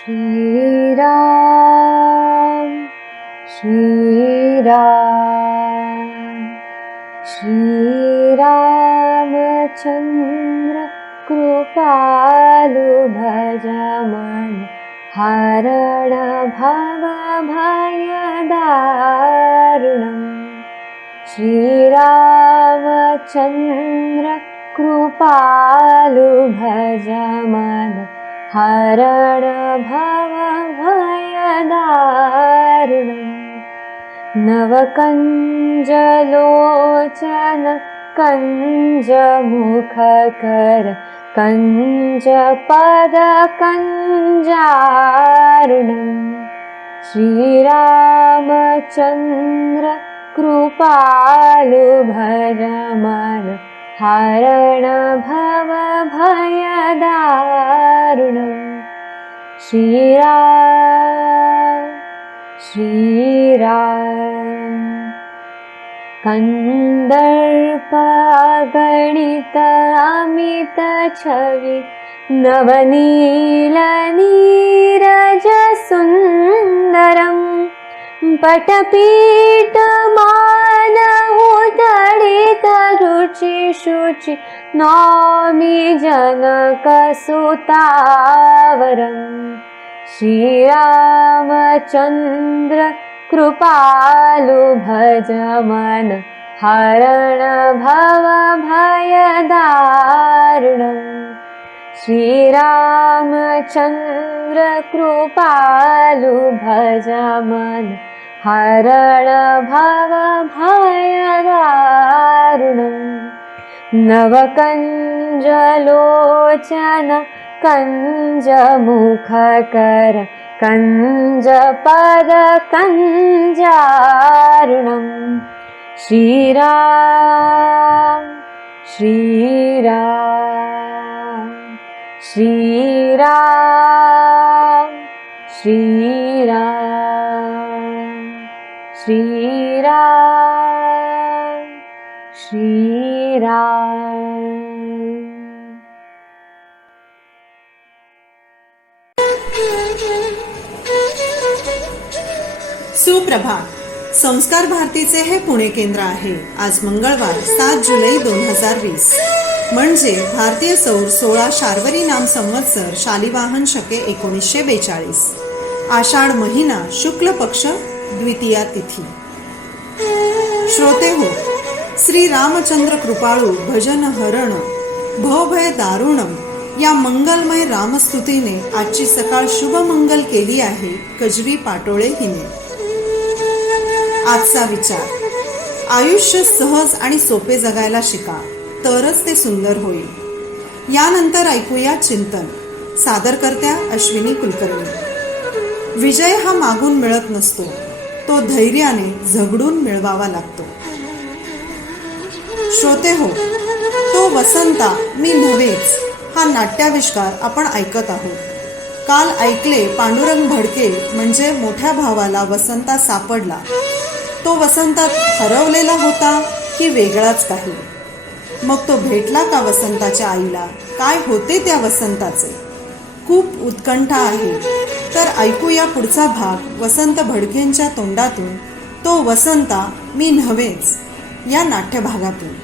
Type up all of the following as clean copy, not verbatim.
श्रीराम श्रीराम श्रीरामचन्द्र कृपालु भज मन हरण भव भयदारुणम् श्रीरामचन्द्र कृपालु भज मन हरण भव भयदारुणम् नवकञ्जलोचन कञ्जमुखकर कञ्जपद कञ्जारुणम् श्रीरामचन्द्र कृपालु भज मन हरण भव भयदारुणम् श्रीराम कन्दर्प गणित अमित छवि नवनील नीरज सुन्दरम् पटपीठ मानहु दलित रुचि शुचि नौमि जनक सुतावरम् श्रीरामचन्द्र कृपालु भज मन हरण भव भयदारुणम् श्रीरामचन्द्र कृपालु भज मन हरण भव भयदारुणम् नवकञ्जलोचन कञ्जमुखकर कञ्जपद कञ्जारुणम् श्रीराम श्रीराम श्रीराम श्रीराम श्रीराम श्रीराम। सुप्रभात. संस्कार भारतीचे हे पुणे केंद्र आहे. आज मंगळवार 7 जुलै 2020 म्हणजे भारतीय सौर 16 शार्वरी नाम संवत्सर शालिवाहन शके 1942 आषाढ महिना शुक्ल पक्ष द्वितीया तिथी. श्रोते हो, श्री रामचंद्र कृपाळू भजन हरण भवभय दारुणम या मंगलमय रामस्तुतीने आजची सकाळ शुभमंगल केली आहे कजरी पाटोळे हिने. आजचा विचार: आयुष्य सहज आणि सोपे जगायला शिका, तरच ते सुंदर होईल. यानंतर ऐकूया चिंतन. सादरकर्त्या अश्विनी कुलकर्णी. विजय हा मागून मिळत नसतो, तो धैर्याने झगडून मिळवावा लागतो. श्रोते हो, तो वसंता मी नव्हेच हा नाट्याविष्कार आपण ऐकत आहोत. काल ऐकले पांडुरंग भडके म्हणजे मोठ्या भावाला वसंता सापडला. तो वसंता हरवलेला होता की वेगळाच काही? मग तो भेटला का वसंताच्या आईला? काय होते त्या वसंताचे? खूप उत्कंठा आहे. तर ऐकूया पुढचा भाग वसंत भडकेंच्या तोंडातून, तो वसंता मी नव्हेच या नाट्यभागातून.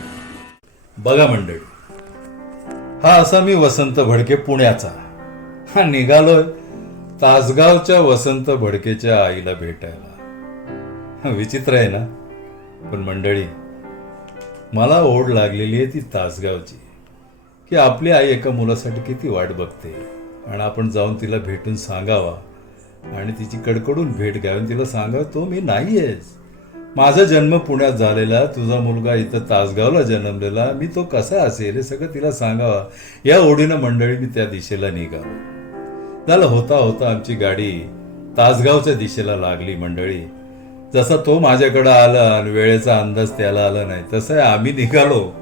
बघा मंडळी, हा असा मी वसंत भडके पुण्याचा निघालोय तासगावच्या वसंत भडकेच्या आईला भेटायला. विचित्र आहे ना? पण मंडळी, मला ओढ लागलेली आहे ती तासगावची, की आपली आई एका मुलासाठी किती वाट बघते आणि आपण जाऊन तिला भेटून सांगावा आणि तिची कडकडून भेट घ्यावी. तिला सांगावं, तो मी नाहीयेच, माझा जन्म पुण्यात झालेला, तुझा मुलगा इथं तासगावला जन्मलेला, मी तो कसा असेल हे सगळं तिला सांगावा. या ओढीनं मंडळी मी त्या दिशेला निघालो. झालं होता होता आमची गाडी तासगावच्या दिशेला लागली. मंडळी, जसा तो माझ्याकडं आला आणि वेळेचा अंदाज त्याला आला नाही, तसं आम्ही निघालो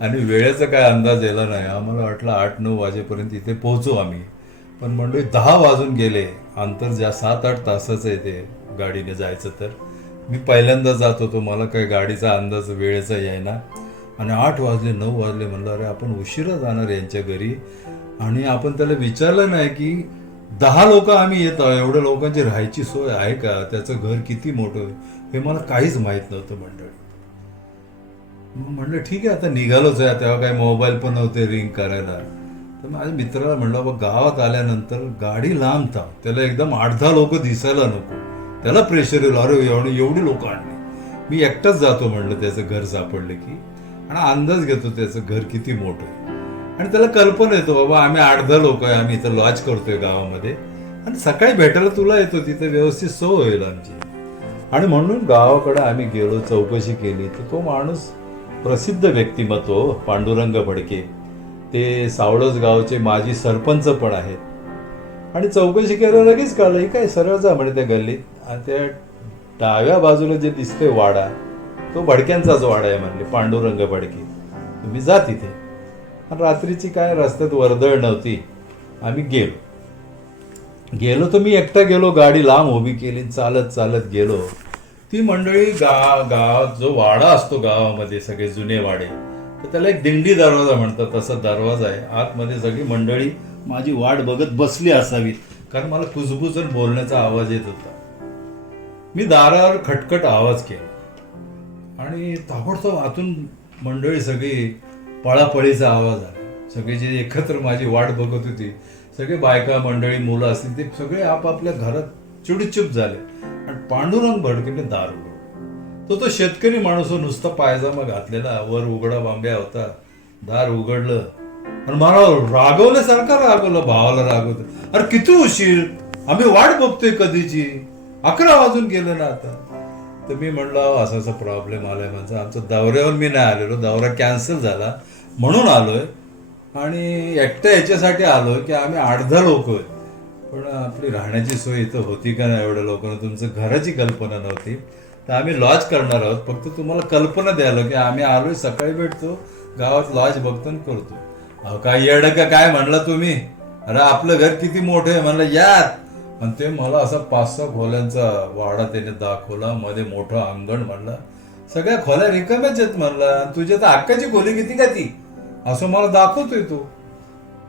आणि वेळेचा काय अंदाज यायला नाही. आम्हाला वाटलं 8-9 वाजेपर्यंत इथे पोहोचू आम्ही, पण मंडळी 10 वाजून गेले. अंतर ज्या 7-8 तासाचं आहे ते गाडीने जायचं. तर मी पहिल्यांदा जात होतो, मला काय गाडीचा अंदाज वेळेचा यायना आणि 8 वाजले 9 वाजले. म्हणलं अरे आपण उशिरा जाणार यांच्या घरी. आणि आपण त्याला विचारलं नाही की 10 लोक आम्ही येतो, एवढ्या लोकांची राहायची सोय आहे का, त्याचं घर किती मोठं आहे, हे मला काहीच माहित नव्हतं मंडळी. मग म्हणलं ठीक आहे, आता निघालोच आहे. तेव्हा काही मोबाईल पण नव्हते रिंग करायला. तर माझ्या मित्राला म्हणलं, बघ गावात आल्यानंतर गाडी लांब थांब, त्याला एकदम 8-10 लोक दिसायला नको, त्याला प्रेशर येईल, अरे एवढी लोक आणली. मी एकटाच जातो म्हणलं त्याचं घर सापडलं की, आणि अंदाज घेतो त्याचं घर किती मोठं आहे. आणि त्याला कल्पना येतो, बाबा आम्ही 8-10 लोक आहे, आम्ही इथं लॉज करतोय गावामध्ये, आणि सकाळी भेटायला तुला येतो, तिथे व्यवस्थित सोय होईल आमची. आणि म्हणून गावाकडे आम्ही गेलो, चौकशी केली. तर तो माणूस प्रसिद्ध व्यक्तिमत्व पांडुरंग भडके, ते सावळज गावचे माजी सरपंच पण आहेत. आणि चौकशी केलं लगेच कळलं, ही काय सरळ जा म्हणे त्या गल्लीत, आणि त्या डाव्या बाजूला जे दिसतोय वाडा, तो भडक्यांचाच वाडा आहे म्हणले, पांडुरंग भडके, तुम्ही जा तिथे. आणि रात्रीची काय रस्त्यात वर्दळ नव्हती. आम्ही गेलो तर मी एकटा गेलो, गाडी लांब उभी केली, चालत चालत गेलो. ती मंडळी गावात जो वाडा असतो गावामध्ये, सगळे जुने वाडे, तर त्याला एक दिंडी दरवाजा म्हणतात, तसा दरवाजा आहे. आतमध्ये सगळी मंडळी माझी वाट बघत बसली असावीत, कारण मला कुजबुजून बोलण्याचा आवाज येत होता. मी दारावर खटखट आवाज केला आणि ताबडतोब आतून मंडळी सगळी पळापळीचा आवाज आला. सगळे जे एकत्र माझी वाट बघत होती, सगळे बायका मंडळी, मुलं असतील, ते सगळे आपापल्या घरात चिडीचूप झाले. आणि पांडुरंग भडकेने दार उघडलं. तो शेतकरी माणूस, नुसता पायजामा घातलेला, वर उघडा बांब्या होता. दार उघडलं आणि मला रागवल्यासारखं रागवलं, भावाला रागवलं, अरे किती उशीर, आम्ही वाट बघतोय कधीची, 11 वाजून गेले ना आता. तर मी म्हणलं, असा असा प्रॉब्लेम आलाय माझा, आमच्या दौऱ्यावर मी नाही आलेलो, दौरा कॅन्सल झाला म्हणून आलोय, आणि एकट्या याच्यासाठी आलोय की आम्ही 8-10 लोक आहे, पण आपली राहण्याची सोय इथं होती का नाही एवढ्या लोकांना, तुमचं घराची कल्पना नव्हती, तर आम्ही लॉज करणार आहोत. फक्त तुम्हाला कल्पना द्यायला की आम्ही आलोय, सकाळी भेटतो, गावात लॉज बघतो आणि करतो. अहो काय येडं का काय म्हणला तुम्ही, अरे आपलं घर किती मोठं आहे म्हणलं, यार. आणि ते मला असा 5-6 खोल्यांचा वाडा त्याने दाखवला, मध्ये मोठं अंगण म्हणला, सगळ्या खोल्या रिकाम्याच आहेत म्हणला, तुझ्या तर हक्काची खोली किती का ती, असं मला दाखवतोय तो.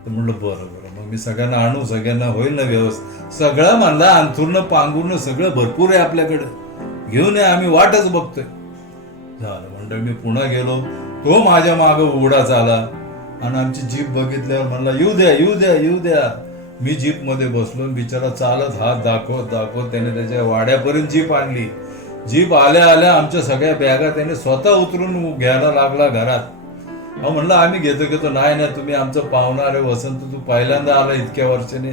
तर म्हणलं बरं बरं, मग मी सगळ्यांना आणू, सगळ्यांना होईल ना व्यवस्थित, सगळं म्हणला, अंथुरणं पांघुरणं सगळं भरपूर आहे आपल्याकडे, घेऊन या, आम्ही वाटच बघतोय. झालं मंडळ, मी पुन्हा गेलो, तो माझ्या मागं उघडाच आला, आणि आमची जीप बघितल्यावर म्हणला, येऊ द्या येऊ द्या येऊ द्या. मी जीप मध्ये बसलो, बिचारा चालत हात दाखवत त्याने त्याच्या वाड्यापर्यंत जीप आणली. जीप आल्या आल्या आमच्या सगळ्या बॅगा त्याने स्वतः उतरून घ्यायला लागला घरात. अहो म्हणलं आम्ही घेतो, नाही तुम्ही आमचं पाहुणार आहे वसंत, तू पहिल्यांदा आला इतक्या वर्षाने,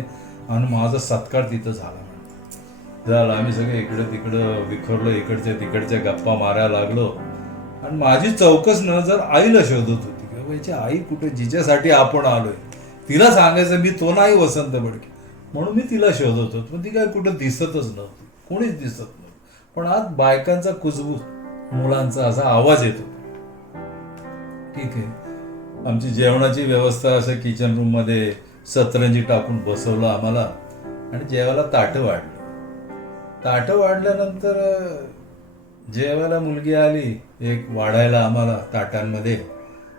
आणि माझा सत्कार तिथं झाला. आम्ही सगळे इकडं तिकडं विखरलो, इकडच्या तिकडच्या गप्पा मारायला लागलो. आणि माझी चौकस नजर आईला शोधत होती, की बाईची आई कुठे, जिच्यासाठी आपण आलोय, तिला सांगायचं मी तो नाही वसंत भडके, म्हणून मी तिला शोधत होतो. पण ती काय कुठं दिसतच नव्हती, कोणीच दिसत नव्हतं. पण आज बायकांचा कुजबूज, मुलांचा असा आवाज येतो. ठीक आहे, आमची जेवणाची व्यवस्था असं किचन रूम मध्ये सतरंजी टाकून बसवलं आम्हाला, आणि जेवायला ताटं वाढल्यानंतर जेवायला मुलगी आली एक वाढायला आम्हाला ताटांमध्ये.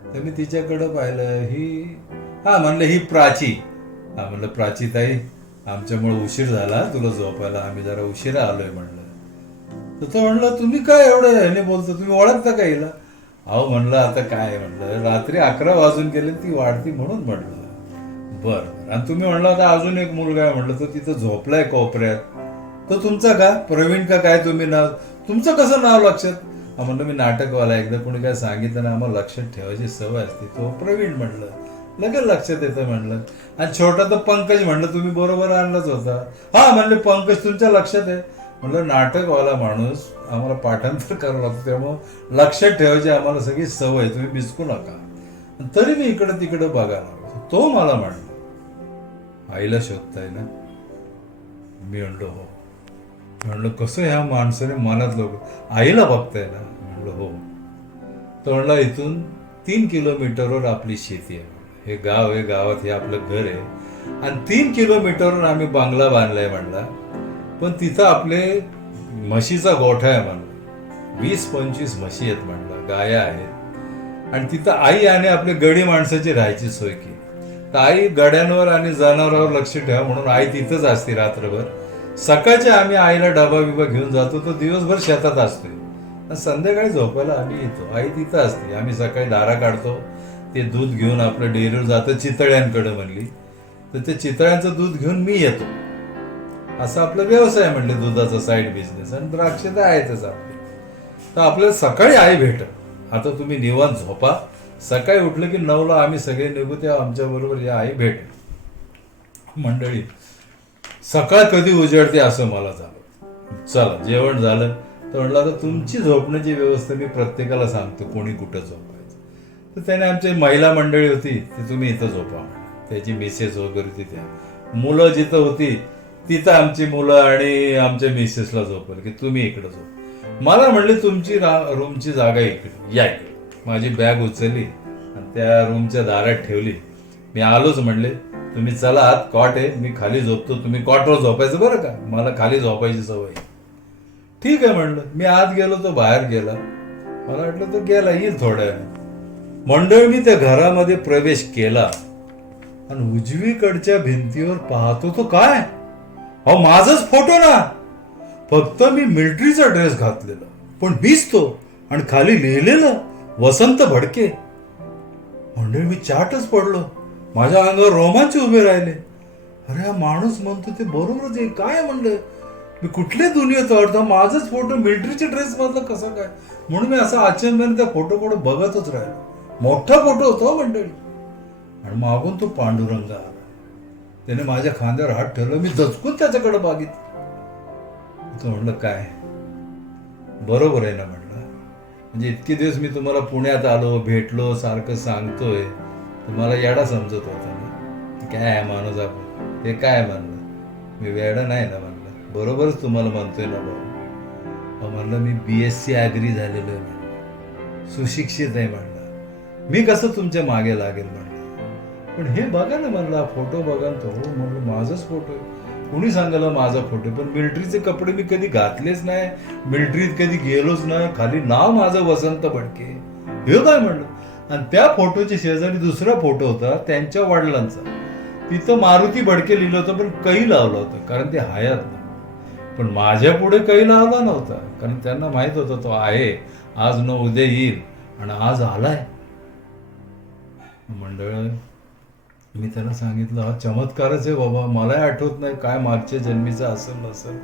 तर मी तिच्याकडं पाहिलं, म्हणलं ही प्राची. म्हणलं प्राची ताई, आमच्यामुळे उशीर झाला तुला झोपायला, आम्ही जरा उशिरा आलोय म्हणलं. तर तो म्हणलं, तुम्ही काय एवढं ह्याने बोलतो, तुम्ही ओळखता का हिला? अहो म्हणलं आता काय, म्हणलं रात्री 11 वाजून गेले, ती वाढती म्हणून म्हणलं. बरं, आणि तुम्ही म्हणलं आता अजून एक मुलगा आहे म्हणलं, तो तिथं झोपलाय कोपऱ्यात, तो तुमचा का, प्रवीण का काय, तुम्ही नाव, तुमचं कसं नाव लक्षात? म्हणलं मी नाटकवाला, एकदा कोणी काय सांगितलं ना आम्हाला लक्षात ठेवायची सवय असते, तो प्रवीण म्हणलं, लगेच लक्षात येतं म्हणलं. आणि छोटा तर पंकज म्हणलं, तुम्ही बरोबर आणलाच होता. हा म्हणले पंकज तुमच्या लक्षात आहे. म्हणलं नाटकवाला माणूस, आम्हाला पाठांतर करावं लागतं, त्यामुळं लक्षात ठेवायची आम्हाला सगळी सवय, तुम्ही बिचकू नका. तरी मी इकडं तिकडं बघायला लागलो. तो मला म्हणला, आईला शोधताय ना? मी म्हणलो हो. म्हणलं कसं ह्या माणसाने मनात लोक आईला बघताय ना? म्हणलं हो. तो म्हणला इथून 3 किलोमीटरवर आपली शेती आहे, हे गाव आहे, गावात हे आपलं घर आहे, आणि 3 किलोमीटरवर आम्ही बंगला बांधलाय म्हणला. पण तिथं आपले म्हशीचा गोठा आहे म्हणलं, 20-25 म्हशी आहेत म्हणलं, गाया आहेत, आणि तिथं आई आणि आपले गडी माणसाची राहायची सोय केली. तर आई गड्यांवर आणि जनावरांवर लक्ष ठेवा म्हणून आई तिथंच असते रात्रभर. सकाळचे आम्ही आईला डबा बिबा घेऊन जातो, तो दिवसभर शेतात असतोय आणि संध्याकाळी झोपायला आम्ही येतो. आई तिथं असते. आम्ही सकाळी दारा काढतो, ते दूध घेऊन आपलं डेअरीवर जातं चितळ्यांकडे म्हणली, तर ते चितळ्यांचं दूध घेऊन मी येतो. असं आपला व्यवसाय म्हणले, दुधाचा साईड बिझनेस. आणि द्राक्ष तर आहेतच आपले. तर आपल्याला सकाळी आई भेट. आता तुम्ही निवांत झोपा, सकाळी उठलं की 9ला आम्ही सगळे निघू, तेव्हा आमच्या बरोबर या आई भेट. मंडळी, सकाळ कधी उजळते असं मला झालं. चला जेवण झालं तर म्हटलं आता तुमची झोपण्याची व्यवस्था मी प्रत्येकाला सांगतो, कोणी कुठं झोपायचं. तर त्याने आमची महिला मंडळी होती, ती तुम्ही इथं झोपा. त्याची मिसेस वगैरे तिथे, मुलं जिथं होती तिथं आमची मुलं आणि आमच्या मिसेसला झोपलं की तुम्ही इकडं झोप. मला म्हणले तुमची रूमची जागा इकडे या. इकडे माझी बॅग उचलली आणि त्या रूमच्या दारात ठेवली. मी आलोच म्हणले तुम्ही चला आत, कॉट आहे, मी खाली झोपतो, तुम्ही कॉटवर झोपायचं बरं का, मला खाली झोपायची सवय. ठीक आहे म्हणलं. मी आत गेलो, तो बाहेर गेला. मला वाटलं तो गेला, येईल थोड्या वेळाने. मंडळ मी त्या घरामध्ये प्रवेश केला आणि उजवीकडच्या भिंतीवर पाहतो तो काय, अहो माझाच फोटो ना, फक्त मी मिलिटरीचा ड्रेस घातलेला, पण मीच तो. आणि खाली लिहिलेलं वसंत भडके. मंडळ मी चाटच पडलो, माझ्या अंगावर रोमांच उभे राहिले. अरे हा माणूस म्हणतो ते बरोबरच आहे. काय म्हणलं मी कुठल्या दुनियेत वाटतो, माझाच फोटो मिलिटरीच्या ड्रेस मधला कसा काय. म्हणून मी असं अचंब्याने त्या फोटोकडे बघतच राहिलो. मोठा फोटो होता मंडळी. आणि मागून तो पांडुरंग आला. त्याने माझ्या खांद्यावर हात ठेवला. मी दचकून त्याच्याकडे बघितलं. तो म्हणलं काय बरोबर आहे ना म्हणलं. म्हणजे इतके दिवस मी तुम्हाला पुण्यात आलो, भेटलो, सारखं सांगतोय, तुम्हाला येडा समजत होता ना. काय आहे माणूस आपण, हे काय म्हणलं, मी वेडा नाही ना म्हणलं, बरोबरच तुम्हाला म्हणतोय ना भाऊ. म्हणलं मी BSc ॲग्री झालेलो आहे म्हणलं, सुशिक्षित आहे म्हणलं, मी कसं तुमच्या मागे लागेल म्हणलं. पण हे बघा ना म्हणलं, फोटो बघा ना. तो हो म्हणलं माझाच फोटो आहे. कुणी सांगायला माझा फोटो, पण मिलिटरीचे कपडे मी कधी घातलेच नाही, मिलिटरीत कधी गेलोच नाही, खाली नाव माझं वसंत भडके. हे काय म्हणलं. आणि त्या फोटोच्या शेजारी दुसरा फोटो होता त्यांच्या वडिलांचा. तिथं मारुती भडके लिहिलं होतं, पण कै लावलं होतं कारण ते हयात ना. पण माझ्या पुढे कै लावला नव्हता, कारण त्यांना माहित होतं तो आहे, आज न उद्या येईल. आणि आज आलाय. मंडळ मी त्याला सांगितलं हा चमत्कारच आहे बाबा, मलाही आठवत नाही काय मागच्या जन्मीचा असेल नसेल,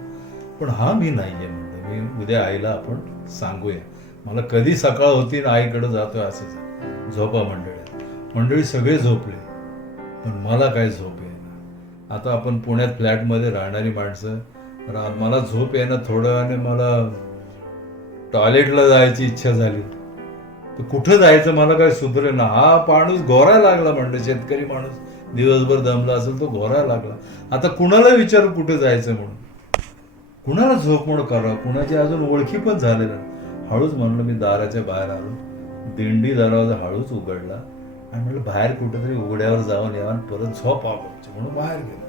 पण हा मी नाहीये म्हणलं. मी उद्या आईला आपण सांगूया, मला कधी सकाळ होती ना आईकडे जातोय असंच. झोपा मंडळी सगळे झोपले, पण मला काय झोप येईना. आता आपण पुण्यात फ्लॅटमध्ये राहणारी माणसं, मला झोप येणं थोडं, आणि मला टॉयलेटला जायची इच्छा झाली. तर कुठं जायचं मला काय सुधरे ना. हा माणूस घोरायला लागला म्हणलं, शेतकरी माणूस दिवसभर दमला असेल तो घोरायला लागला. आता कुणाला विचारू कुठे जायचं म्हणून, कुणाला झोप म्हणून करावं, कुणाची अजून ओळखी पण झालेला. हळूच म्हणलं मी दाराच्या बाहेर आलो, दिंडी दरवाजा हळूच उघडला आणि म्हणलं बाहेर कुठेतरी उघड्यावर जाऊन यावं आणि परत झोप आवडची म्हणून बाहेर गेलो.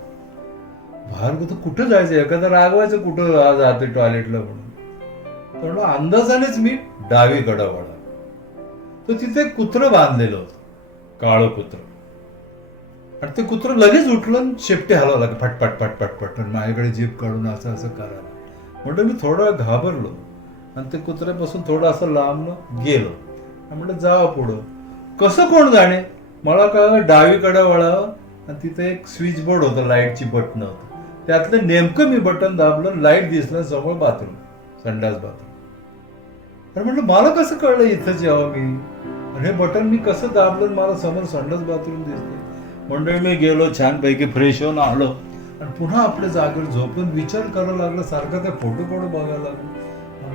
बाहेर कुठं जायचं, एखादं रागवायचं कुठं आज जाते टॉयलेटला म्हणून. तर अंदाजानेच मी डावीकडे वळा. तर तिथे एक कुत्रं बांधलेलं होतं, काळं कुत्रं. आणि ते कुत्रं लगेच उठलं आणि शेपटे हलवा लागलं, फटफट फटफट फट. आणि माझ्याकडे जीभ काढून असं असं करायला. म्हटलं मी थोडा घाबरलो आणि ते कुत्र्यापासून थोडं असं लांबनं गेलो. म्हटलं जावं पुढं. कसं कोण जाणे, मला काय डावीकडे वळावं आणि तिथे एक स्विच बोर्ड होतं, लाईटची बटणं होतं. त्यातलं नेमकं मी बटन दाबलं, लाईट दिसलं, समोर बाथरूम, संडास बाथरूम. तर म्हटलं मला कसं कळलं इथंच यावं मी, आणि हे बटन मी कसं दाबलं, मला समोर संडास बाथरूम दिसले. मंडळी मी गेलो, छानपैकी फ्रेश होऊन आलो आणि पुन्हा आपल्या जागेवर झोपून विचार करायला लागला. सारखा त्या फोटोकडे बघायला लागलो.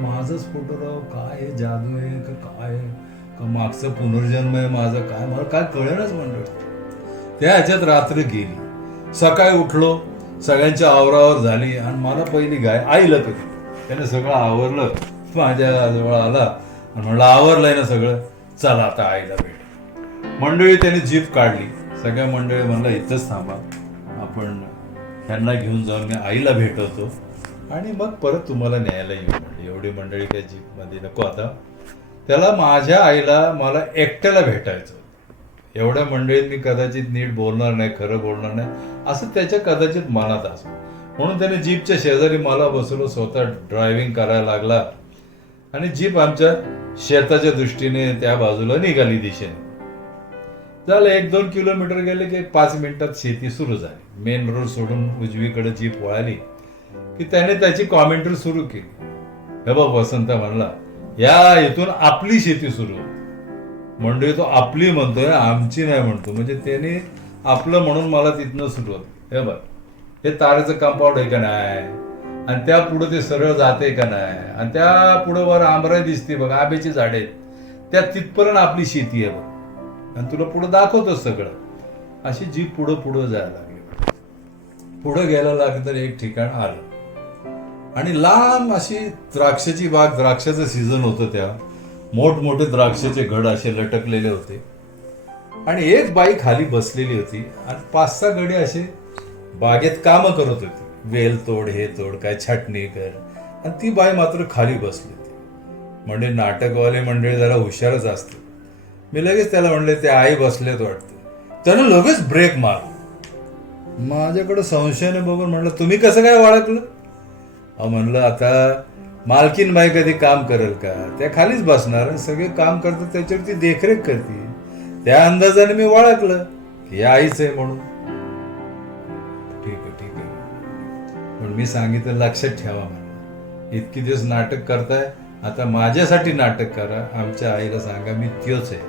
माझाच फोटो राव, काय हे जादू आहे का काय, का मागचं पुनर्जन्म आहे माझा, काय मला काय कळेनाच मंडळ. त्या ह्याच्यात रात्र गेली. सकाळी उठलो, सगळ्यांची आवरावर झाली आणि मला पहिली गाय आईला कधी. त्याने सगळं आवरलं, माझ्या जवळ आला आणि म्हणलं आवरलंय ना सगळं, चला आता आईला भेट. मंडळी त्याने जीप काढली. सगळ्या मंडळी म्हणलं इथंच थांबा, आपण त्यांना घेऊन जाऊन मी आईला भेटवतो आणि मग परत तुम्हाला न्यायला येऊ म्हणले. एवढी मंडळी त्या जीपमध्ये नको. आता त्याला माझ्या आईला मला एकट्याला भेटायचं. एवढ्या मंडळीत मी कदाचित नीट बोलणार नाही, खरं बोलणार नाही असं त्याच्या कदाचित मनात असं. म्हणून त्याने जीपच्या शेजारी मला बसवलं, स्वतः ड्रायव्हिंग करायला लागला आणि जीप आमच्या शेताच्या दृष्टीने त्या बाजूला निघाली दिशेने. झालं 1-2 किलोमीटर गेले की 5 मिनिटात शेती सुरू झाली. मेन रोड सोडून उजवीकडे जीप वळाली की त्याने त्याची कॉमेंट्री सुरू केली. हे बघ वसंत म्हणला, या इथून आपली शेती सुरू. म्हणजे तो आपली म्हणतोय, आमची नाही म्हणतो. म्हणजे त्याने आपलं म्हणून मला तिथनं सुरुवात. हे बघ, हे तारेचं कंपाऊंड आहे का नाही, आणि त्या पुढे ते सरळ जाते का नाही, आणि त्या पुढे वर आंबराई दिसते बघ, आंब्याची झाडे आहेत, त्या तिथपर्यंत आपली शेती आहे बघ, आणि तुला पुढे दाखवतो सगळं. अशी जीप पुढं पुढं जायला लागली. पुढं गेला लागलं तर एक ठिकाण आलं आणि लांब अशी द्राक्षाची बाग, द्राक्षाचं सीझन होतं, त्या मोठमोठे द्राक्षाचे घड असे लटकलेले होते आणि एक बाई खाली बसलेली होती आणि 5-6 गडी असे बागेत कामं करत होती. वेल तोड, हे तोड, काय छाटणी कर, आणि ती बाई मात्र खाली बसली होती. म्हणजे नाटकवाले मंडळी जरा हुशारच असते. मी लगेच त्याला म्हणले, ते आई बसलेत वाटतं. त्यानं लगेच ब्रेक मार. माझ्याकडे संशयाने बघून म्हणलं, तुम्ही कसं काय ओळखलं? म्हणलं, आता मालकीन बाई कधी काम करेल का, त्या खालीच बसणार आणि सगळे काम करतात, त्याच्यावरती देखरेख करते. त्या अंदाजाने मी ओळखलं की या आईच आहे म्हणून. ठीक आहे. पण मी सांगितलं, लक्षात ठेवा म्हणलं, इतकी दिवस नाटक करताय, आता माझ्यासाठी नाटक करा. आमच्या आईला सांगा मी त्योच आहे,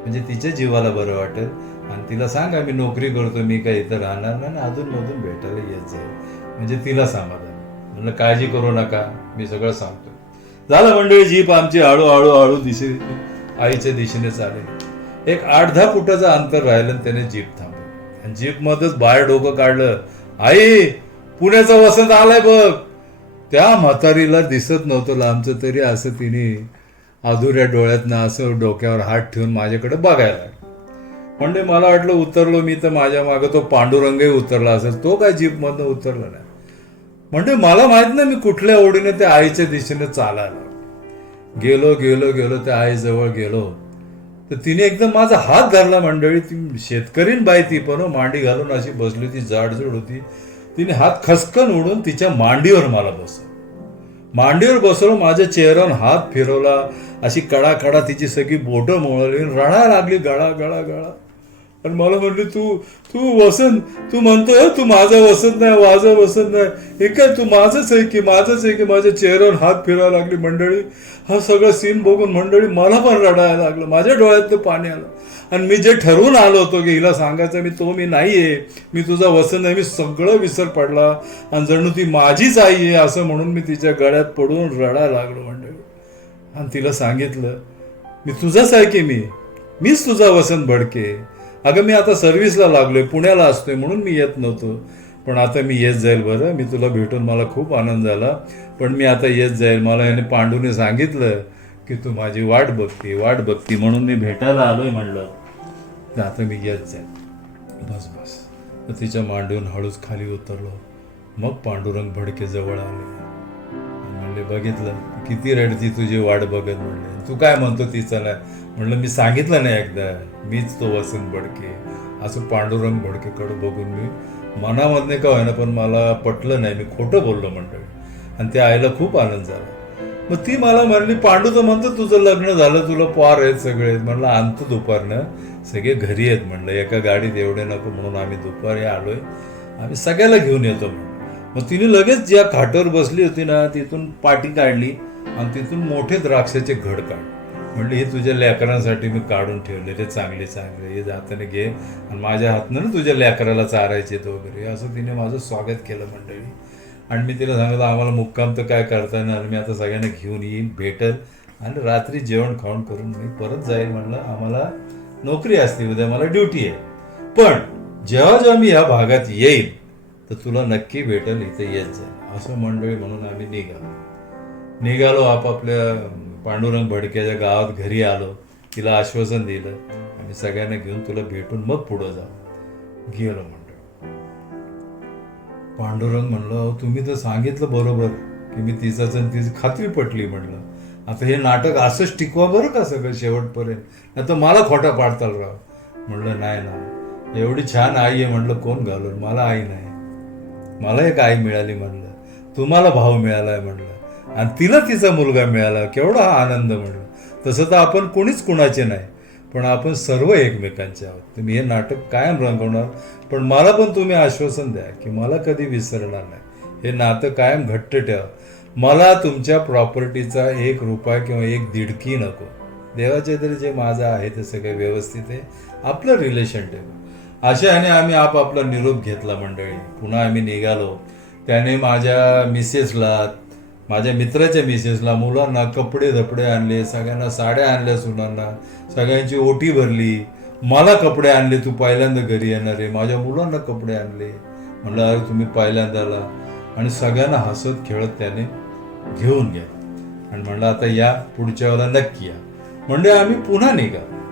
म्हणजे तिच्या जीवाला बरं वाटेल. आणि तिला सांगा मी नोकरी करतो, मी काय इथं राहणार नाही, अधून मधून भेटायला येत जाईल, म्हणजे तिला समाधान. म्हणलं, काळजी करू नका, मी सगळं सांगतो. झालं मंडळी, जीप आमची हळूहळू आईच्या दिशेने चालेल. एक 8-10 फुटाचं अंतर राहिलं आणि त्याने जीप थांबवली आणि जीप मध्येच बाहेर डोकं काढलं. आई, पुण्याचा वसंत आलाय बघ. त्या म्हातारीला दिसत नव्हतं लांबचं, तरी असं तिने अधुऱ्या डोळ्यातनं असं डोक्यावर हात ठेवून माझ्याकडे बघायला. म्हणजे मला वाटलं उतरलो मी तर माझ्या मागं तो पांडुरंगही उतरला असेल. तो काय जीपमधनं उतरला नाही. म्हणजे मला माहित नाही मी कुठल्या ओढीने त्या आईच्या दिशेने चालायला गेलो. त्या आईजवळ गेलो तर तिने एकदम माझा हात धरला. मंडळी, ती शेतकरीन बाई, ती पण मांडी घालून अशी बसली होती, जाडजूड होती. तिने हात खसकन उडून तिच्या मांडीवर मला मांडीवर बसवलं, माझ्या चेहऱ्यावर हात फिरवला, अशी कडाकडा तिची सगळी बोटं मोळली, रडायला लागली गळा. आणि मला म्हणली, तू वसंत, तू म्हणतोय तू माझा वसंत नाही, माझा वसंत नाही, हे काय तू माझंच आहे की माझ्या चेहऱ्यावर हात फिरायला लागली. मंडळी, हा सगळं सीन बघून मंडळी मला पण रडायला लागलं, माझ्या डोळ्यात पाणी आलं. आणि मी जे ठरवून आलो होतो की हिला सांगायचं मी नाहीये, मी तुझा वसंत आहे, मी सगळं विसर पडला आणि जणू ती माझीच आई आहे असं म्हणून मी तिच्या गळ्यात पडून रडायला लागलो मंडळी. आणि तिला सांगितलं, मी तुझाच आहे की मीच तुझा वसंत भडके. अगं, मी आता सर्व्हिसला लागलोय, पुण्याला असतोय, म्हणून मी येत नव्हतो, पण आता मी येत जाईल. बरं, मी तुला भेटून मला खूप आनंद झाला, पण मी आता येत जाईल. मला याने पांडूने सांगितलं की तू माझी वाट बघती म्हणून मी भेटायला आलोय. म्हणलं, तर आता मी येत जाईल. बस. तर तिच्या मांडून हळूच खाली उतरलो. मग पांडुरंग भडके जवळ आले. म्हणले, बघितलं किती रडती तुझी वाट बघत. म्हणले, तू काय म्हणतो तिचं नाही. म्हणलं, मी सांगितलं नाही एकदा, मीच तो वसंत भडके. असं पांडुरंग भडकेकडे बघून मी मनामधने का व्हायना पण मला पटलं नाही, मी खोटं बोललो मंडळी. आणि त्या आईला खूप आनंद झाला. मग ती मला म्हणली, पांडू तर म्हणतो तुझं लग्न झालं, तुला पोर आहेत सगळे. म्हणलं, आणतो दुपारनं, सगळे घरी आहेत. म्हणलं, एका गाडीत एवढे नको, म्हणून आम्ही दुपारी आलोय, आम्ही सगळ्याला घेऊन येतो म्हणून. मग तिने लगेच ज्या खाटावर बसली होती ना, तिथून पाटी काढली आणि तिथून मोठे द्राक्षाचे घड काढले. म्हणले, हे तुझ्या लेकरांसाठी मी काढून ठेवले, ते चांगले हे जाताना घे, आणि माझ्या हातनं ना तुझ्या लेकराला चारायचे वगैरे. असं तिने माझं स्वागत केलं मंडळी. आणि मी तिला सांगितलं, आम्हाला मुक्काम तर काय करता येणार, मी आता सगळ्यांना घेऊन येईन, भेटेल आणि रात्री जेवण खाऊन करून मी परत जाईल. म्हणलं, आम्हाला नोकरी असते, उद्या मला ड्युटी आहे, पण जेव्हा मी ह्या भागात येईल तर तुला नक्की भेटेल, इथे येत जाईल. असं मंडळी म्हणून आम्ही निघालो आपापल्या पांडुरंग भडक्याच्या गावात. घरी आलो, तिला आश्वासन दिलं, आम्ही सगळ्यांना घेऊन तुला भेटून मग पुढं जाऊ. गेलो मंडळी. पांडुरंग म्हणलं, तुम्ही तर सांगितलं बरोबर की मी तिचाच आणि तिची खात्री पटली. म्हणलं, आता हे नाटक असंच टिकवा बरं का सगळं शेवटपर्यंत, नाही तर मला खोटा पाडताल राव. म्हणलं नाही ना, एवढी छान आई आहे म्हणलं कोण घालून, मला आई नाही, मला एक आई मिळाली म्हणलं, तुम्हाला भाऊ मिळालाय म्हणलं, आणि तिला तिचा मुलगा मिळाला, केवढा हा आनंद म्हणलं. तसं तर आपण कोणीच कुणाचे नाही, पण आपण सर्व एकमेकांचे आहोत. तुम्ही हे नाटक कायम रंगवणार, पण मला पण तुम्ही आश्वासन द्या की मला कधी विसरणार नाही, हे नातं कायम घट्ट ठेवा. मला तुमच्या प्रॉपर्टीचा 1 रुपया किंवा 1 दिडकी नको. देवाचे तरी जे माझं आहे ते सगळं व्यवस्थित आहे, आपलं रिलेशन ठेवा. अशाने आम्ही आपापला निरोप घेतला मंडळी. पुन्हा आम्ही निघालो. त्याने माझ्या मिसेसला, माझ्या मित्राच्या मिसेसला, मुलांना कपडे धपडे आणले, सगळ्यांना साड्या आणल्या, सुनांना सगळ्यांची ओटी भरली. मला कपडे आणले, तू पहिल्यांदा घरी येणार आहे, माझ्या मुलांना कपडे आणले. म्हणलं अरे तुम्ही पहिल्यांदा आला. आणि सगळ्यांना हसत खेळत त्याने घेऊन गेला आणि म्हणलं आता या, पुढच्या वेळेला नक्की या. म्हणजे आम्ही पुन्हा निघालो.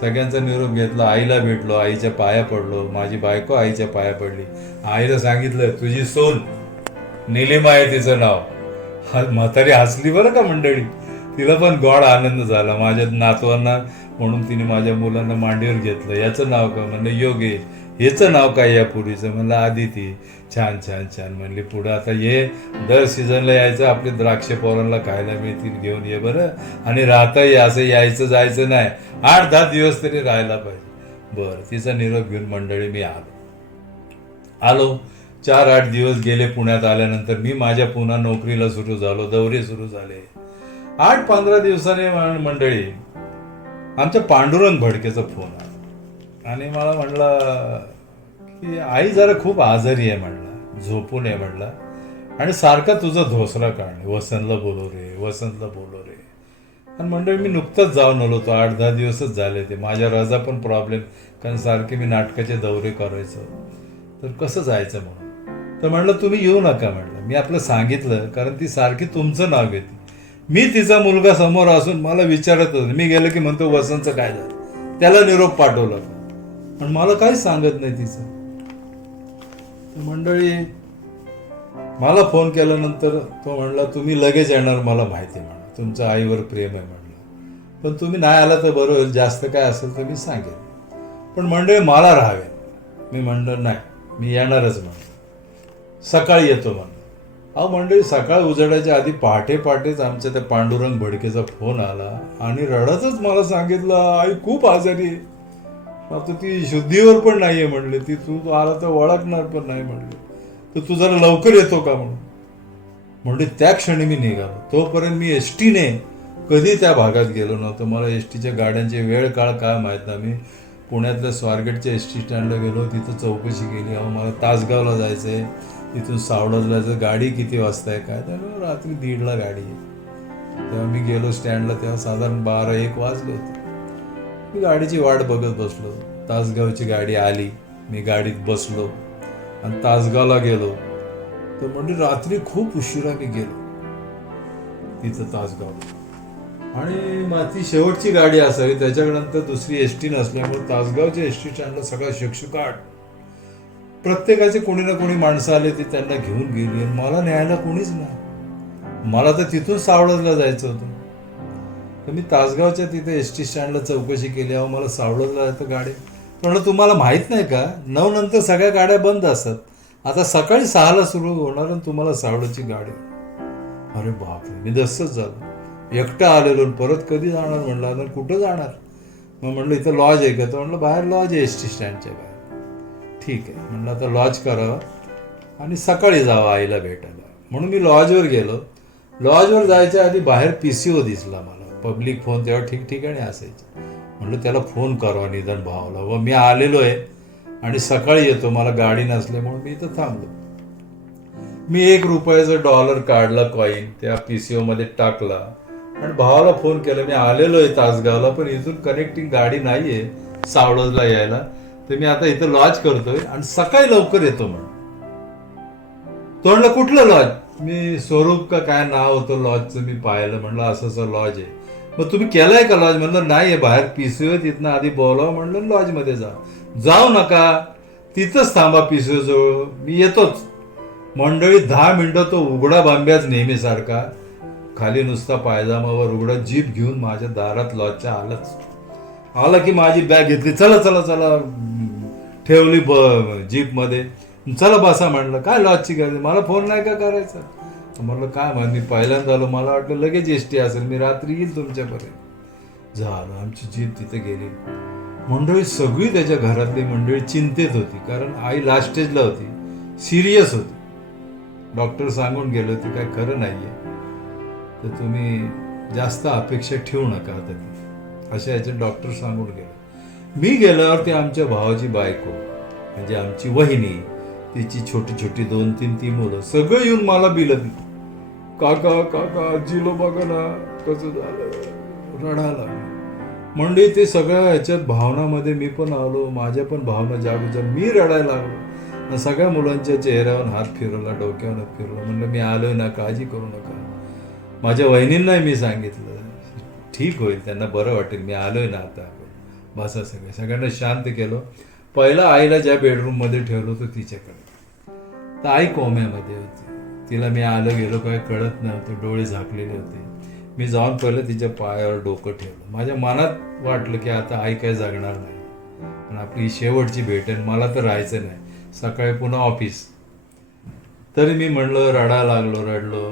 सगळ्यांचा निरोप घेतला. आईला भेटलो, आईच्या पाया पडलो. माझी बायको आईच्या पाया पडली. आईला सांगितलं तुझी सोन निलिमा आहे तिचं नाव. म्हातारी हसली बरं का मंडळी. तिला पण गोड आनंद झाला. माझ्या नातवांना म्हणून तिने माझ्या मुलांना मांडीवर घेतलं. याचं नाव काय? म्हणलं योगेश. याचं नाव काय या पुरीचं? म्हणलं आदिती. छान छान छान म्हणली. पुढं आता ये, दर सीझनला यायचं, आपले द्राक्ष पोरांना खायला मिळतील, घेऊन ये बरं. आणि राहता ये, असं यायचं जायचं नाही, 8-10 दिवस तरी राहायला पाहिजे. बरं. तिचा निरोप घेऊन मंडळी मी आलो. 4-8 दिवस गेले. पुण्यात आल्यानंतर मी माझ्या पुन्हा नोकरीला सुरू झालो, दौरे सुरू झाले. 8-15 दिवसाने मंडळी आमच्या पांडुरंग भडकेचा फोन आला आणि मला म्हणला की आई जरा खूप आजारी आहे म्हणला, झोपून आहे म्हणला, आणि सारखा तुझा धोसरा काढणे, वसंतला बोलव रे, वसंतला बोलव रे. आणि मंडळी मी नुकतंच जाऊन आलो होतो. 8-10 दिवसच झाले ते. माझ्या रजा पण प्रॉब्लेम, कारण सारखे मी नाटकाचे दौरे करायचो, तर कसं जायचं म्हणून. तर म्हणलं तुम्ही येऊ नका म्हणलं. मी आपलं सांगितलं, कारण ती सारखी तुमचं नाव घेते. मी तिचा मुलगा समोर असून मला विचारत होतो. मी गेलो की म्हणतो वसंतचं काय झालं, त्याला निरोप पाठवला का, पण मला काहीच सांगत नाही तिचं. मंडळी मला फोन केल्यानंतर तो म्हणला तुम्ही लगेच येणार मला माहिती आहे म्हणलं, तुमचं आईवर प्रेम आहे म्हणलं, पण तुम्ही नाही आला तर बरं होईल, जास्त काय असेल तर मी सांगेन, पण मंडळी मला राहावे. मी म्हणलं नाही, मी येणारच म्हणलं, सकाळी येतो म्हणलं. अहो मंडळी सकाळ उजाडायच्या आधी पहाटेच आमच्या त्या पांडुरंग भडकेचा फोन आला आणि रडतच मला सांगितलं आई खूप आजारी आहे, आता ती शुद्धीवर पण नाहीये म्हणले, ती तू आला तर ओळखणार पण नाही म्हणले, तर तू जरा लवकर येतो का म्हणून. म्हणजे त्या क्षणी मी निघालो. तोपर्यंत मी एसटीने कधी त्या भागात गेलो नव्हतो. मला एसटीच्या गाड्यांचे वेळ काळ काय माहीत नाही. मी पुण्यातल्या स्वारगेटच्या एसटी स्टँडला गेलो, तिथं चौकशी केली. अहो मला तासगावला जायचं आहे, तिथून सावळजला जायचं, गाडी किती वाजता आहे काय, त्यामुळे रात्री 1:30ला गाडी आहे. तेव्हा मी गेलो स्टँडला, तेव्हा साधारण 12-1 वाजले होते. मी गाडीची वाट बघत बसलो. तासगावची गाडी आली, मी गाडीत बसलो आणि तासगावला गेलो. तर म्हणजे रात्री खूप उशिरा मी गेलो तिथं तासगावला, आणि ती शेवटची गाडी असावी, त्याच्यानंतर दुसरी एसटी नसल्यामुळे तासगावच्या एसटी स्टँडला सगळा शुकशुकाट. प्रत्येकाचे कोणी ना कोणी माणसं आले, ती त्यांना घेऊन गेली, आणि मला न्यायला कोणीच नाही. मला तर तिथून सावळजला जायचं होतं. तर मी तासगावच्या तिथे एसटी स्टँडला चौकशी केली. अहो मला सावळजला जायचं गाडी. म्हणलं तुम्हाला माहित नाही का 9 नंतर सगळ्या गाड्या बंद असतात, आता सकाळी 6ला सुरू होणार आणि तुम्हाला सावळची गाडी. अरे बापरे, मी दस्तच झालो. एकटा आलेलो, परत कधी जाणार म्हणलं, आता कुठं जाणार. मग म्हणलं इथं लॉज आहे का, तर म्हणलं बाहेर लॉज आहे एसटी स्टँडच्या बाहेर. ठीक आहे म्हणलं, आता लॉज करावं आणि सकाळी जावं आईला भेटायला. म्हणून मी लॉजवर गेलो. लॉजवर जायच्या आधी बाहेर PCO दिसला मला, पब्लिक फोन तेव्हा ठिकठिकाणी असायचे. म्हणलं त्याला फोन करावा निदान भावाला, व मी आलेलो आहे आणि सकाळी येतो, मला गाडी नसल्यामुळे मी इथं थांबलो. मी $1 डॉलर काढला कॉईन, त्या PCO मध्ये टाकला आणि भावाला फोन केला, मी आलेलो आहे तासगावला, पण इथून कनेक्टिंग गाडी नाहीये सावळजला यायला, तर मी आता इथं लॉज करतोय आणि सकाळी लवकर येतो म्हणून. तो म्हणलं कुठलं लॉज? मी स्वरूप का काय नाव होतं लॉजचं, मी पाहिलं. म्हणलं असं असं लॉज आहे. मग तुम्ही केलाय का लॉज? म्हणलं नाही, बाहेर PCO तिथनं आधी बोलावं. म्हणलं लॉजमध्ये जाऊ नका, तिथंच थांबा PCO जवळ, मी येतोच. मंडळी 10 मिनिटं तो उघडा बांब्याच नेहमीसारखा, खाली नुसता पायजामावर उघडा, जीप घेऊन माझ्या दारात लॉजच्या आलंच. आला की माझी बॅग घेतली, चला चला चला, ठेवली जीप मध्ये, चला बसा म्हणलं. काय लॉजची गर्दी, मला फोन नाही का करायचा? म्हणलं काय माहिती, मी पहिल्यांदा आलो, मला वाटलं लगेच एसटी असेल, मी रात्री येईल तुमच्यापर्यंत. झालं, आमची जीप तिथे गेली. मंडळी सगळी, त्याच्या घरातली मंडळी चिंतेत होती, कारण आई लास्ट स्टेजला होती, सिरियस होती. डॉक्टर सांगून गेले होते काय खरं नाहीये, तर तुम्ही जास्त अपेक्षा ठेवू नका आता ती, अशा याचे डॉक्टर सांगून गेले. मी गेल्यावर ते आमच्या भावाची बायको, म्हणजे आमची वहिनी, तिची छोटी छोटी 2-3 मुलं सगळं येऊन मला बिलत, काका काका आजीलो बघा ना कसं झालं, रडायला. म्हणजे ते सगळ्या ह्याच्यात भावनामध्ये मी पण आलो, माझ्या पण भावना जागून मी रडायला लागलो. सगळ्या मुलांच्या चेहऱ्यावर हात फिरवला, डोक्यावर हात फिरवला. म्हणलं मी आलोय ना, काळजी करू नका. माझ्या वहिनींनाही मी सांगितलं ठीक होईल, त्यांना बरं वाटेल, मी आलोय ना आता, बसा. सगळ्यांना शांत केलं. पहिला आईला ज्या बेडरूममध्ये ठेवलं होतं तिच्याकडे, तर आई कोम्यामध्ये होती. तिला मी आलं गेलो काय कळत नव्हतं, डोळे झाकलेले होते. मी जाऊन पहिलं तिच्या पायावर डोकं ठेवलं. माझ्या मनात वाटलं की आता आई काय जगणार नाही, पण आपली शेवटची भेट आहे, मला तर राहायचं नाही, सकाळी पुन्हा ऑफिस. तरी मी म्हणलं, रडायला लागलो, रडलो.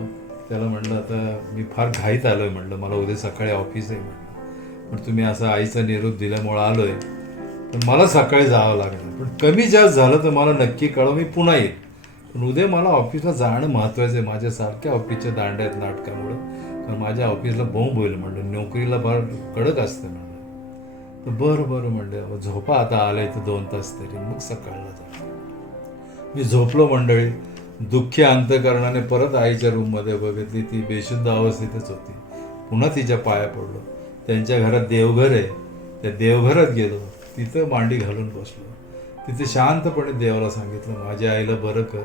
त्याला म्हणलं आता मी फार घाईत आलोय, म्हणलं मला उद्या सकाळी ऑफिस आहे म्हणलं, पण तुम्ही असा आईचा निरोप दिल्यामुळं आलोय, पण मला सकाळी जावं लागलं, पण कमी जास्त झालं तर मला नक्की कळव, मी पुन्हा येईल, पण उद्या मला ऑफिसला जाणं महत्त्वाचं आहे. माझ्यासारख्या ऑफिसच्या दांड्या आहेत नाटकामुळं, कारण माझ्या ऑफिसला बोंब होईल म्हणलं, नोकरीला फार कडक असतं म्हणलं. तर बरं बरं म्हणलं, झोपा आता आलंय तर 2 तास तरी, मग सकाळला जा. मी झोपलो मंडळी. दुःखी अंतकरणाने परत आईच्या रूममध्ये बघितली, ती बेशुद्ध अवस्थेतच होती. पुन्हा तिच्या पाया पडलो. त्यांच्या घरात देवघर आहे, त्या देवघरात गेलो, तिथं मांडी घालून बसलो. तिथे शांतपणे देवाला सांगितलं, माझ्या आईला बरं कर,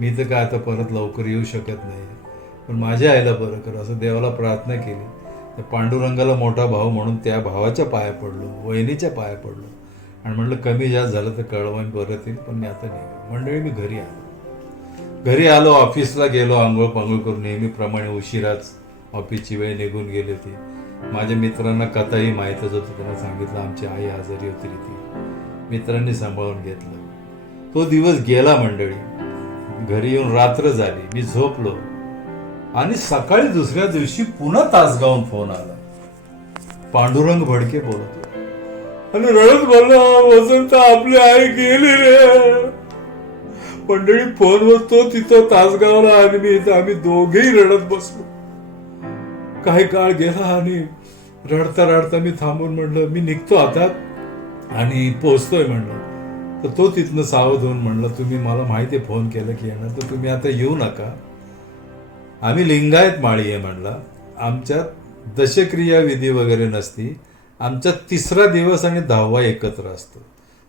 मी तर काय आता परत लवकर येऊ शकत नाही, पण माझ्या आईला बरं कर, असं देवाला प्रार्थना केली. त्या पांडुरंगाला मोठा भाऊ म्हणून त्या भावाच्या पाया पडलो, वहिनीच्या पाया पडलो, आणि म्हणलं कमी जास्त झालं तर कळवा, मी परत येईल, पण मी आता निघालो. मंडळी मी घरी आलो, ऑफिसला गेलो, आंघोळ पांघोळ करून नेहमीप्रमाणे उशिराच ऑफिसची वेळ निघून गेली होती. माझ्या मित्रांना कथाही माहीतच होती, त्यांना सांगितलं आमची आई आजारी होती ती, मित्रांनी सांभाळून घेतलं. तो दिवस गेला मंडळी. घरी येऊन रात्र झाली, मी झोपलो, आणि सकाळी दुसऱ्या दिवशी पुन्हा तासगावून फोन आला. पांडुरंग भडके बोलतो आणि रडत बोलला, वसंत आपली आई गेली रे. मंडळी फोनवर तो तिथं तासगावला आणि मी इथं, आम्ही दोघेही रडत बसलो. काही काळ गेला आणि रडता रडता मी थांबून म्हणलं मी निघतो आता आणि पोहोचतोय म्हणलं. तर तो तिथनं सावध होऊन म्हणलं, तुम्ही मला माहिती आहे फोन केलं की येणार, तर तुम्ही आता येऊ नका, आम्ही लिंगायत माळी आहे म्हणला, आमच्यात दशक्रिया विधी वगैरे नसती, आमच्यात 3रा दिवस आणि 10वा एकत्र असतो,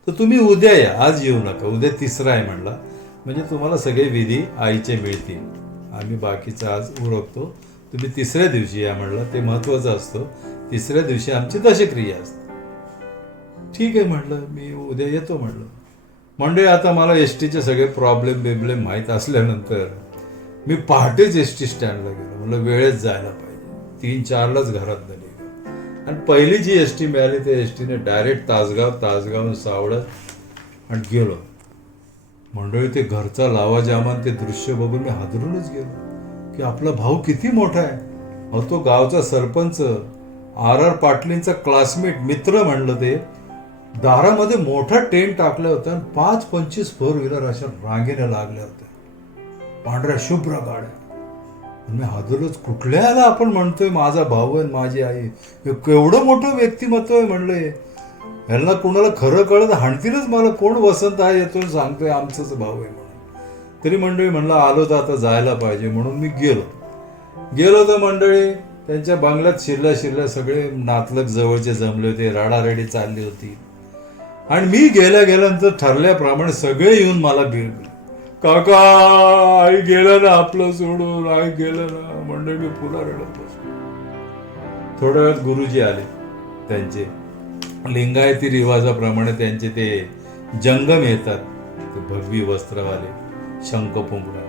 तर तुम्ही उद्या या, आज येऊ नका, उद्या 3रा आहे म्हणला, म्हणजे तुम्हाला सगळे विधी आईचे मिळतील, आम्ही बाकीचं आज उरकतो, तुम्ही 3ऱ्या दिवशी या म्हणलं, ते महत्वाचं असतं. 3ऱ्या दिवशी आमची दशक्रिया असते. ठीक आहे म्हटलं, मी उद्या येतो म्हटलं. म्हणजे आता मला एसटीचे सगळे प्रॉब्लेम माहीत असल्यानंतर मी पहाटेच एसटी स्टँडला गेलो. म्हणलं वेळेत जायला पाहिजे, 3-4लाच घरात निघालो, आणि पहिली जी एसटी मिळाली त्या एसटीने डायरेक्ट तासगाव सावळत आणि गेलो. मंडळी ते घरचा लावाजामान ते दृश्य बघून मी हादरूनच गेलो की आपला भाऊ किती मोठा आहे. अहो तो गावचा सरपंच, RR पाटलींचा क्लासमेट मित्र म्हणलं, ते दारामध्ये मोठा टेंट टाकला होता आणि 5-25 4 व्हीलर अशा रांगेने लागल्या होत्या, पांढऱ्या शुभ्र गाड्या. मी हादरलोच, कुठल्याला आपण म्हणतोय माझा भाऊ आहे माझी आई, हे केवढं मोठं व्यक्तिमत्व आहे म्हणलं. ह्यांना कोणाला खरं कळत हाणतीलच मला, कोण वसंत आहे येतो सांगतोय आमचाच भाऊ आहे म्हणून. तरी मंडळी म्हणलं आलो तर आता जायला पाहिजे, म्हणून मी गेलो तर मंडळी त्यांच्या बंगल्यात शिरल्या सगळे नातलग जवळचे जमले होते, राडारेडी चालली होती, आणि मी गेल्यानंतर ठरल्याप्रमाणे सगळे येऊन मला भिडले, काका आई गेलं ना आपलं सोडून, आई गेलं ना. मंडळी मी पुन्हा रडत बसलो. थोड्या वेळात गुरुजी आले, त्यांचे लिंगायती रिवाजाप्रमाणे त्यांचे ते जंगम येतात, ते भगवी वस्त्रवाले, शंख पुंगडा,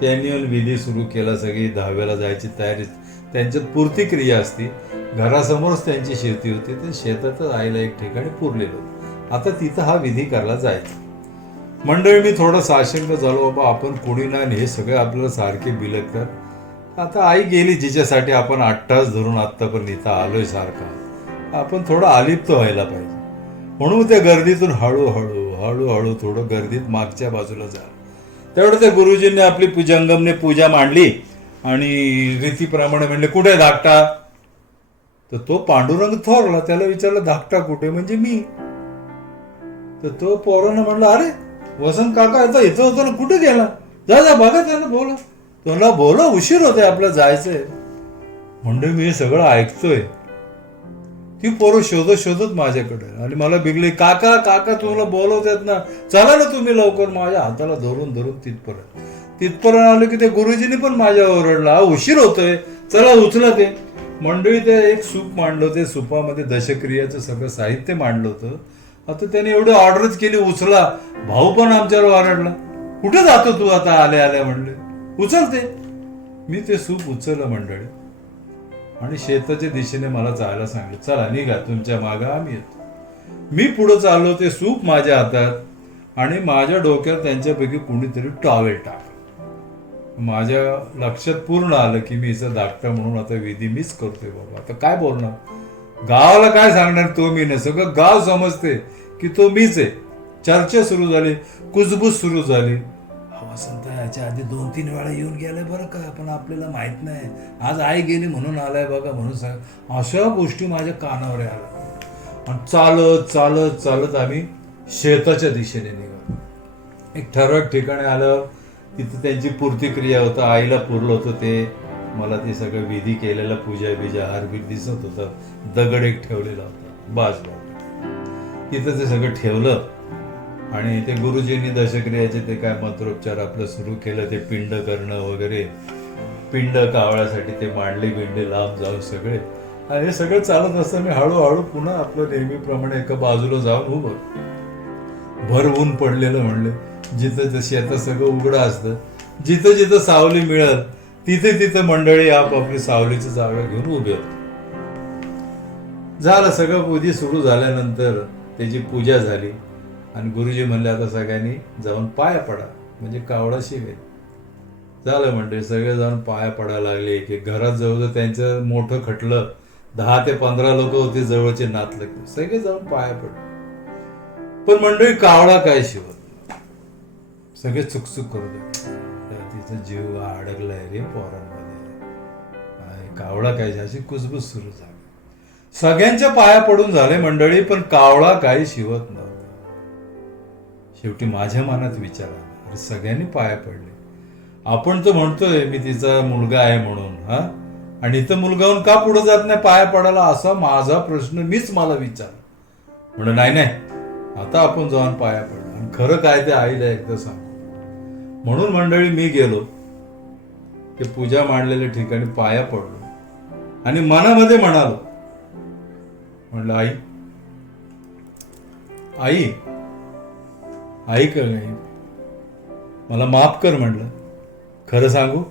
त्यांनी विधी सुरू केला. सगळी 10व्याला जायची तयारी, त्यांच्यात पूर्ती क्रिया असती. घरासमोरच त्यांची शेती होती. ते शेतातच आईला एक ठिकाणी पुरलेलं होतं. आता तिथं हा विधी करायला जायचा. मंडळी, मी थोडं साशंक झालो, बाबा आपण कोणी नाही, हे सगळे आपल्याला सारखे बिलकतात. आता आई गेली जिच्यासाठी आपण 8 तास धरून आत्तापर्यंत इथं आलोय सारखा, आपण थोडं आलिप्त व्हायला पाहिजे. म्हणून त्या गर्दीतून हळूहळू थोडं गर्दीत मागच्या बाजूला झालं. तेवढं त्या गुरुजींनी आपली जंगमने पूजा मांडली आणि रीतीप्रमाणे म्हणले, कुठे धाकटा? तर तो पांडुरंग थोरला. त्याला विचारलं, धाकटा कुठे? म्हणजे मी. तर तो पोरानं म्हणलं, अरे वसंत काका आता इथं होतो ना, कुठे गेला? जा बघा त्यांना बोला. तुला बोला, उशीर होते, आपलं जायचंय. म्हणजे मी हे सगळं ऐकतोय. ती पोरं शोधत माझ्याकडे आणि मला बिगले, काका काका तुम्हाला बोलवतात ना, चला ना तुम्ही लवकर. माझ्या हाताला धरून तिथपर्यंत आलो की ते गुरुजींनी पण माझ्यावर ओरडला, उशीर होतोय, चला उचला ते. मंडळी, ते एक सूप मांडलं होतं. सुपामध्ये दशक्रियाचं सगळं साहित्य मांडलं होतं. आता त्याने एवढी ऑर्डरच केली, उचला. भाऊ पण आमच्यावर ओरडला, कुठे जातो तू आता आल्या म्हणले, उचलते. मी ते सूप उचललं मंडळी आणि शेताच्या दिशेने मला जायला सांगितलं, चला निघा, तुमच्या मागं आम्ही येतो. मी पुढे चाललो, ते सूप माझ्या हातात आणि माझ्या डोक्यात त्यांच्यापैकी कुणीतरी टॉवेल टाकलं. माझ्या लक्षात पूर्ण आलं की मी हिचं धाकटा म्हणून आता विधी मीच करतोय. बाबा आता काय बोलणार, गावाला काय सांगणार, तो मी नाही. सगळं गाव समजते की तो मीच आहे. चर्चा सुरू झाली, कुजबूज सुरू झाली. वसंत याच्या आधी 2-3 वेळा येऊन गेलाय बरं का, पण आपल्याला माहित नाही. आज आई गेली म्हणून आलाय बघा, म्हणून सांग. अशा गोष्टी माझ्या कानावर आल्या. आणि चालत आम्ही शेताच्या दिशेने निघालो. एक ठराविक ठिकाणी आलं, तिथं त्यांची पूर्ती क्रिया होतं. आईला पुरलं होतं ते. मला ते सगळं विधी केलेला, पूजा बिजा हारबीर दिसत होतं. दगड एक ठेवलेला होता बाजूला, तिथं ते सगळं ठेवलं आणि ते गुरुजींनी दशक्रियाचे ते काय मंत्रोपचार आपलं सुरू केलं. ते पिंड करणं वगैरे, पिंड कावळ्यासाठी ते मांडले बिंडे लांब जाऊन सगळे. आणि हे सगळं चालत असताना मी हळूहळू पुन्हा आपलं नेहमीप्रमाणे एका बाजूला जाऊन उभं. भर ऊन पडलेलं म्हणले, जिथं शेतात सगळं उघडं असतं, जिथं सावली मिळेल तिथे मंडळी आपापली सावलीची जागा घेऊन उभे होते. झालं सगळं. पूजा सुरू झाल्यानंतर त्याची पूजा झाली आणि गुरुजी म्हणले, आता सगळ्यांनी जाऊन पाया पडा, म्हणजे कावळा शिवेल. झालं मंडळी, सगळे जाऊन पाया पडायला लागले. की घरात जवळ त्यांचं मोठं खटलं, 10 ते 15 लोक होते जवळचे नातले, सगळे जाऊन पाया पडले. पण मंडळी कावळा काय शिवत, सगळे चुकचुक करू दे, तिचा जीव अडकलाय रे पोरांमध्ये. कावळा काय, अशी कुजबूज सुरू झाली. सगळ्यांच्या पाया पडून झाले मंडळी, पण कावळा काही शिवत नव्हता. शेवटी माझ्या मनात विचार आला, अरे सगळ्यांनी पाया पडले, आपण तर म्हणतोय मी तिचा मुलगा आहे म्हणून, हा, आणि इथं मुलगाहून का पुढे जात नाही पाया पडायला, असा माझा प्रश्न मीच मला विचार. म्हणलं नाही, आता आपण जाऊन पाया पडलो आणि खरं काय ते आईला एकदा सांग. म्हणून मंडळी मी गेलो, ते पूजा मांडलेल्या ठिकाणी पाया पडलो आणि मनामध्ये म्हणालो, म्हणलं आई कर नाही, मला माफ कर. म्हणलं खरं सांगू,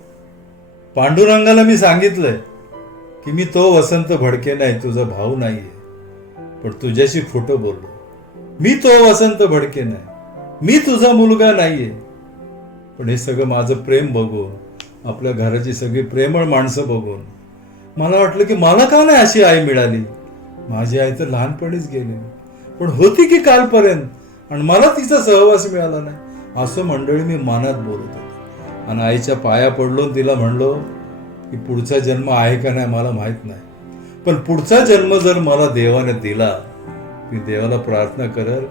पांडुरंगाला मी सांगितलंय की मी तो वसंत भडके नाही, तुझा भाऊ नाहीये, पण तुझ्याशी खोटं बोललो. मी तो वसंत भडके नाही, मी तुझा मुलगा नाहीये. पण हे सगळं माझं प्रेम बघून, आपल्या घराची सगळी प्रेमळ माणसं बघून मला वाटलं की मला का नाही अशी आई मिळाली. माझी आई तर लहानपणीच गेली, पण होती की कालपर्यंत, आणि मला तिचा सहवास मिळाला नाही, असं मंडळी मी मनात बोलत होतो. आणि आईच्या पाया पडलो, तिला म्हणलो की पुढचा जन्म आहे का नाही मला माहित नाही, पण पुढचा जन्म जर मला देवाने दिला, मी देवाला प्रार्थना करेल,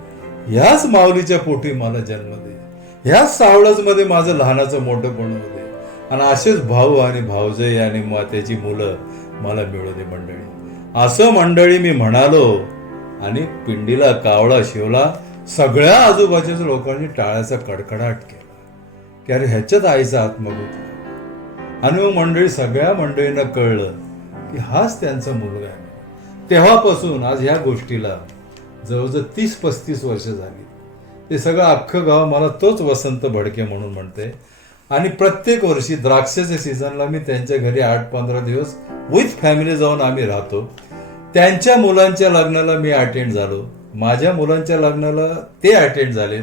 ह्याच माऊलीच्या पोटी मला जन्म दे, ह्याच सावळज मध्ये माझं लहानाचं मोठं बनवू दे, आणि असेच भाऊ आणि भाऊजाई आणि त्याची मुलं मला मिळू दे मंडळी. असं मंडळी मी म्हणालो आणि पिंडीला कावळा शिवला. सगळ्या आजूबाजूच्या लोकांनी टाळ्याचा कडकडाट केला की अरे ह्याच्यात आईचा आत्मा गुंतला. आणि मग मंडळी, सगळ्या मंडळींना कळलं की हाच त्यांचा मुलगा आहे. तेव्हापासून आज ह्या गोष्टीला जवळजवळ 30-35 वर्ष झाली. ते सगळं अख्खं गाव मला तोच वसंत भडके म्हणून म्हणते. आणि प्रत्येक वर्षी द्राक्षाच्या सीझनला मी त्यांच्या घरी 8-15 दिवस विथ फॅमिली जाऊन आम्ही राहतो. त्यांच्या मुलांच्या लग्नाला मी अटेंड झालो, माझ्या मुलांच्या लग्नाला ते अटेंड झाले,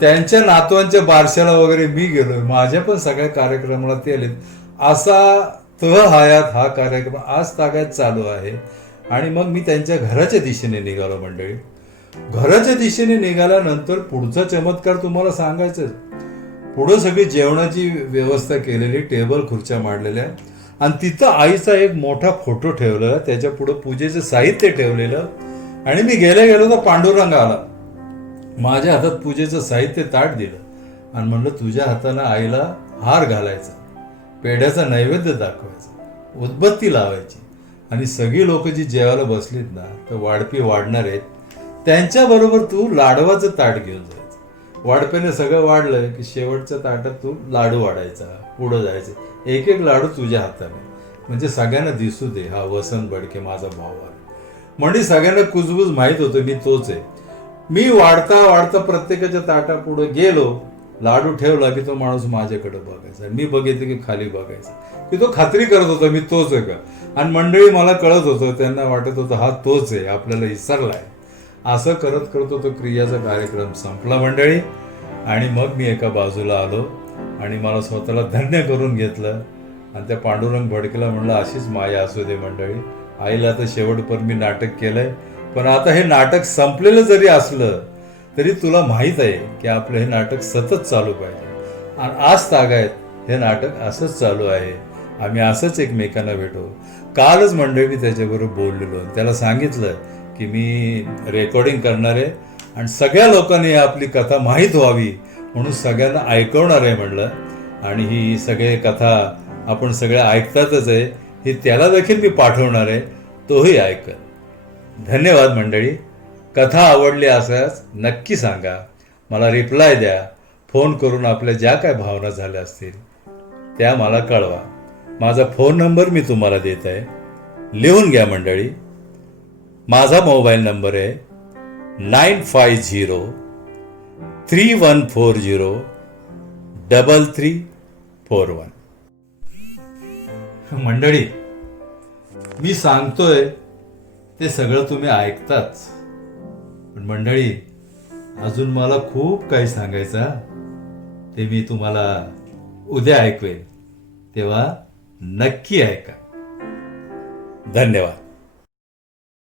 त्यांच्या नातवांच्या बारशाला वगैरे मी गेलोय, माझ्या पण सगळ्या कार्यक्रमाला ते आलेत. असा हयात हा कार्यक्रम आज तागायत चालू आहे. आणि मग मी त्यांच्या घराच्या दिशेने निघालो मंडळी. घराच्या दिशेने निघाल्यानंतर पुढचा चमत्कार तुम्हाला सांगायचं. पुढं सगळी जेवणाची व्यवस्था केलेली, टेबल खुर्च्या मांडलेल्या, आणि तिथं आईचा एक मोठा फोटो ठेवलेला, त्याच्या पुढं पूजेचं साहित्य ठेवलेलं. आणि मी गेलो तर पांडुरंग आला, माझ्या हातात पूजेचं साहित्य ताट दिलं आणि म्हणलं तुझ्या हातानं आईला हार घालायचा, पेढ्याचा नैवेद्य दाखवायचा, उदबत्ती लावायची, आणि सगळी लोक जी जेवायला बसलीत ना तर वाढपी वाढणार आहेत, त्यांच्याबरोबर तू लाडवाचं ताट घेऊन जायचं. वाढप्याने सगळं वाढलं की शेवटच्या ताटात तू लाडू वाढायचा, पुढं जायचं, एक एक लाडू तुझ्या हाताने, म्हणजे सगळ्यांना दिसू दे हा वसंत भडके माझा भाऊ आहे. म्हणजे सगळ्यांना कुजबूज माहीत होतं मी तोच आहे. मी वाढता वाढता प्रत्येकाच्या ताटा पुढे गेलो, लाडू ठेवला की तो माणूस माझ्याकडे बघायचा, मी बघितलं की खाली बघायचा, की तो खात्री करत होता मी तोच आहे का. आणि मंडळी मला कळत होतं, त्यांना वाटत होतं हा तोच आहे, आपल्याला विसरलाय. असं करत करत तो क्रियाचा कार्यक्रम संपला मंडळी. आणि मग मी एका बाजूला आलो आणि मला स्वतःला धन्य करून घेतलं आणि त्या पांडुरंग भडकेला म्हणलं अशीच माया असू दे मंडळी. आईला तर शेवटपर्यंत मी नाटक केलंय, पण आता हे नाटक संपलेलं जरी असलं तरी तुला माहीत आहे की आपलं हे नाटक सतत चालू पाहिजे. आणि आज तागायत हे नाटक असंच चालू आहे, आम्ही असंच एकमेकांना भेटू. कालच मंडळी मी त्याच्याबरोबर बोललेलो, त्याला सांगितलं की मी रेकॉर्डिंग करणार आहे आणि सगळ्या लोकांनी आपली कथा माहीत व्हावी म्हणून सगळ्यांना ऐकवणार आहे म्हणलं. आणि ही सगळे कथा आपण सगळ्या ऐकतातच आहे, ही त्याला देखील मी पाठवणार आहे, तोही ऐकत. धन्यवाद मंडळी. कथा आवडली असल्यास नक्की सांगा, मला रिप्लाय द्या, फोन करून आपल्या ज्या काय भावना झाल्या असतील त्या मला कळवा. माझा फोन नंबर मी तुम्हाला देत आहे, लिहून घ्या मंडळी. माझा मोबाईल नंबर आहे 9503140341. मंडळी, मी सांगतोय ते सगळं तुम्ही ऐकताच, पण मंडळी अजून मला खूप काही सांगायचं, ते मी तुम्हाला उद्या ऐकवेन, तेव्हा नक्की ऐका. धन्यवाद.